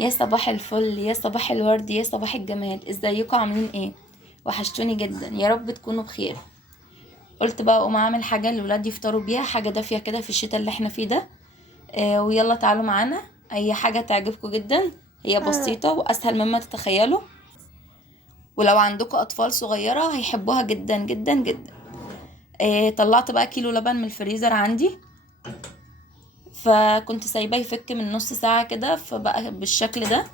يا صباح الفل، يا صباح الورد، يا صباح الجمال. ازيكم؟ عاملين ايه؟ وحشتوني جدا، يا رب تكونوا بخير. قلت بقى اقوم اعمل حاجه للولاد يفطروا بيها، حاجه دافيه كده في الشتاء اللي احنا فيه ده. ويلا تعالوا معانا. هي حاجه تعجبكم جدا، هي بسيطه واسهل مما تتخيلوا. ولو عندكم اطفال صغيره هيحبوها جدا جدا جدا. طلعت بقى كيلو لبن من الفريزر عندي، فكنت سايباه يفك من نص ساعه كده، فبقى بالشكل ده.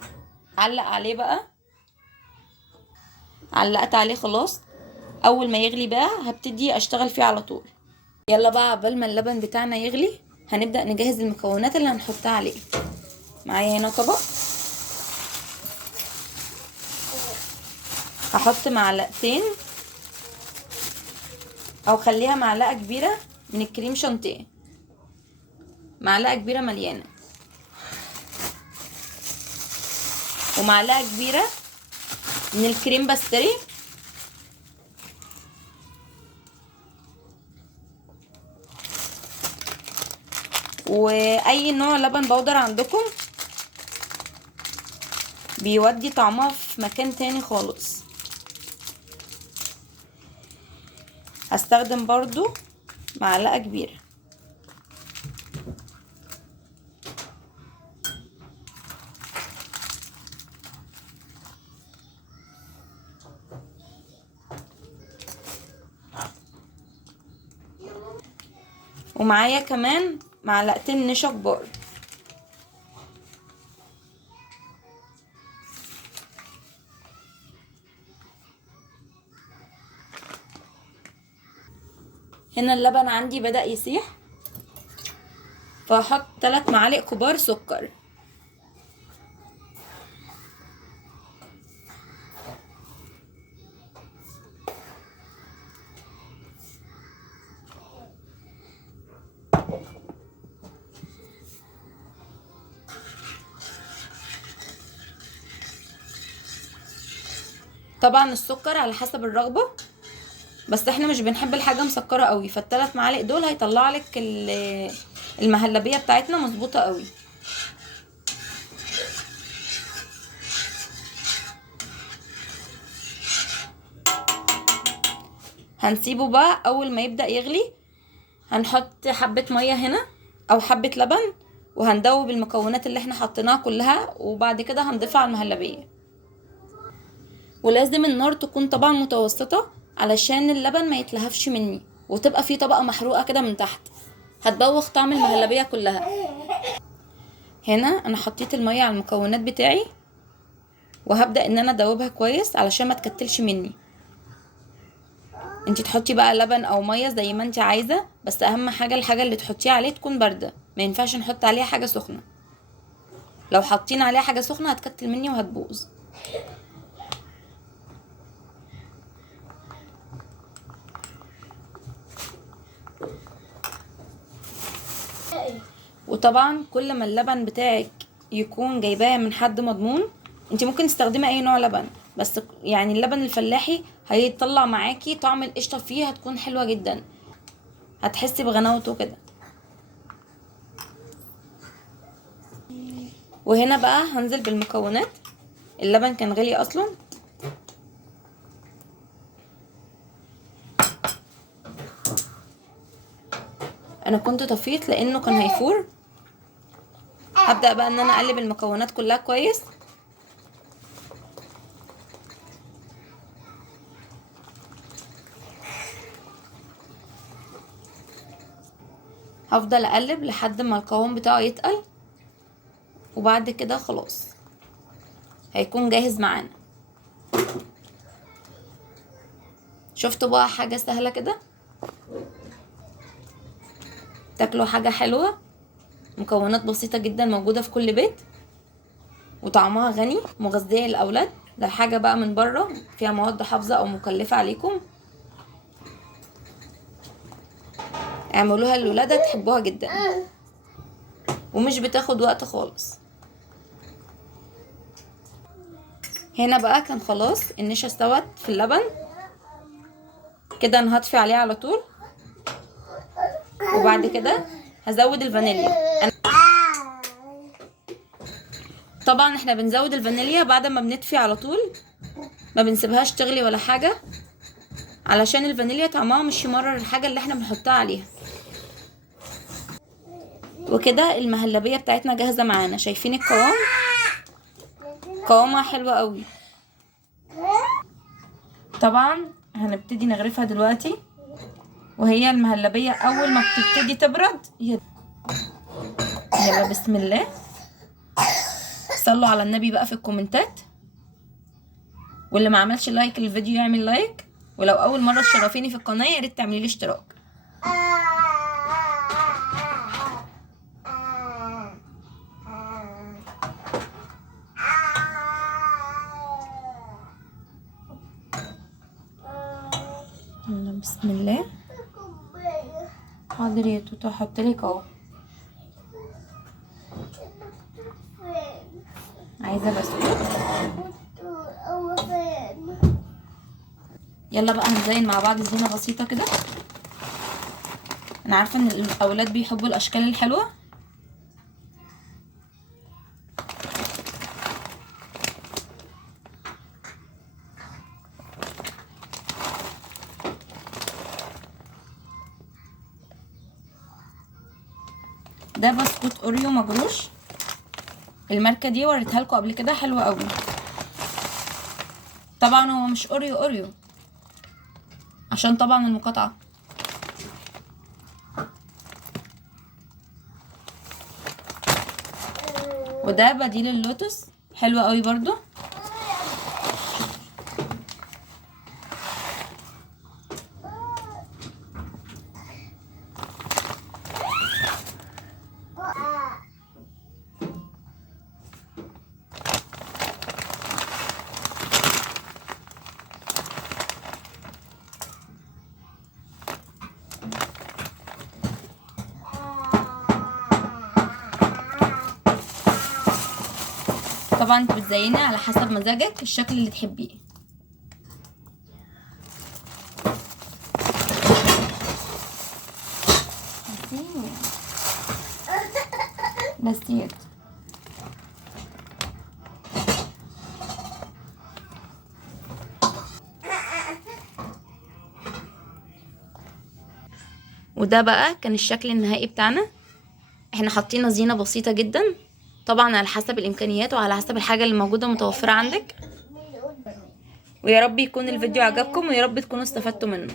علق عليه بقى، علقت عليه خلاص. اول ما يغلي بقى هبتدي اشتغل فيه على طول. يلا بقى عقبال ما اللبن بتاعنا يغلي هنبدأ نجهز المكونات اللي هنحطها عليه. معايا هنا طبق، هحط معلقتين او خليها معلقة كبيرة من الكريم شانتيه، معلقة كبيرة مليانة، ومعلقة كبيرة من الكريم باستري، واي نوع لبن بودر عندكم بيودي طعمها في مكان تاني خالص. هستخدم برضو معلقة كبيرة. ومعايا كمان معلقتين نشا كبار. هنا اللبن عندي بدأ يسيح، فهحط 3 معالق كبار سكر. طبعا السكر على حسب الرغبة، بس احنا مش بنحب الحاجة مسكرة قوي، فال3 معالق دول هيطلع لك المهلبية بتاعتنا مظبوطة قوي. هنسيبه بقى اول ما يبدأ يغلي، هنحط حبة مية هنا او حبة لبن، وهندوب المكونات اللي احنا حطيناها كلها، وبعد كده هنضيفها على المهلبية. ولازم النار تكون طبعا متوسطة علشان اللبن ما يتلهفش مني، وتبقى فيه طبقة محروقة كده من تحت، هتبوخ طعم المهلبية كلها. هنا انا حطيت المية على المكونات بتاعي، وهبدأ ان انا ادوبها كويس علشان ما تكتلش مني. انتي تحطي بقى لبن او مية زي ما انتي عايزة، بس اهم حاجة الحاجة اللي تحطيها عليه تكون باردة، ما ينفعش نحط عليها حاجة سخنة. لو حطينا عليها حاجة سخنة هتكتل مني وهتبوظ. وطبعا كل ما اللبن بتاعك يكون جايباه من حد مضمون، انتي ممكن تستخدمي اي نوع لبن، بس يعني اللبن الفلاحي هيطلع معاكي طعم القشطة فيه، هتكون حلوة جدا، هتحسي بغناوته كده. وهنا بقى هنزل بالمكونات. اللبن كان غالي اصلا، انا كنت طفيت لانه كان هيفور. هبدأ بقى ان انا اقلب المكونات كلها كويس. هفضل اقلب لحد ما القوام بتاعه يتقل، وبعد كده خلاص هيكون جاهز معانا. شفتوا بقى حاجة سهلة كده تاكلوا حاجة حلوة، مكونات بسيطة جدا موجودة في كل بيت، وطعمها غني مغذية للأولاد. ده حاجة بقى من بره فيها مواد حافظة أو مكلفة عليكم، اعملوها للولاد تحبوها جدا، ومش بتاخد وقت خالص. هنا بقى كان خلاص النشا استوت في اللبن كده، انا هطفي عليه على طول، وبعد كده هزود الفانيليا. طبعا احنا بنزود الفانيليا بعد ما بنطفي على طول، ما بنسيبهاش تغلي ولا حاجة، علشان الفانيليا طعمها مش يمرر الحاجة اللي احنا بنحطها عليها. وكده المهلبية بتاعتنا جاهزة معانا. شايفين القوام؟ قوامها حلوة قوي. طبعا هنبتدي نغرفها دلوقتي، وهي المهلبية اول ما بتبتدي تبرد يلا بسم الله. صلوا على النبي بقى في الكومنتات، واللي ما عملش لايك للفيديو يعمل لايك، ولو اول مرة تشرفيني في القناة يا ريت تعملي لي اشتراك. يلا بسم الله. حاضر يا توتو هحطلك اهو. عايزه بسكوت؟ يلا بقى هنزين مع بعض زينه بسيطه كده. انا عارفه ان الاولاد بيحبوا الاشكال الحلوه. ده بسكوت اوريو مجروش، الماركه دي وريتها لكم قبل كده، حلوه قوي. طبعا هو مش اوريو عشان طبعا المقاطعه. وده بديل اللوتس، حلو قوي برضو. طبعا انت بتزيني على حسب مزاجك الشكل اللي تحبيه. نسيت. وده بقى كان الشكل النهائي بتاعنا. احنا حاطين زينة بسيطة جدا، طبعا على حسب الامكانيات وعلى حسب الحاجة اللي موجودة متوفرة عندك. ويا رب يكون الفيديو عجبكم، ويا رب تكونوا استفدتوا منه.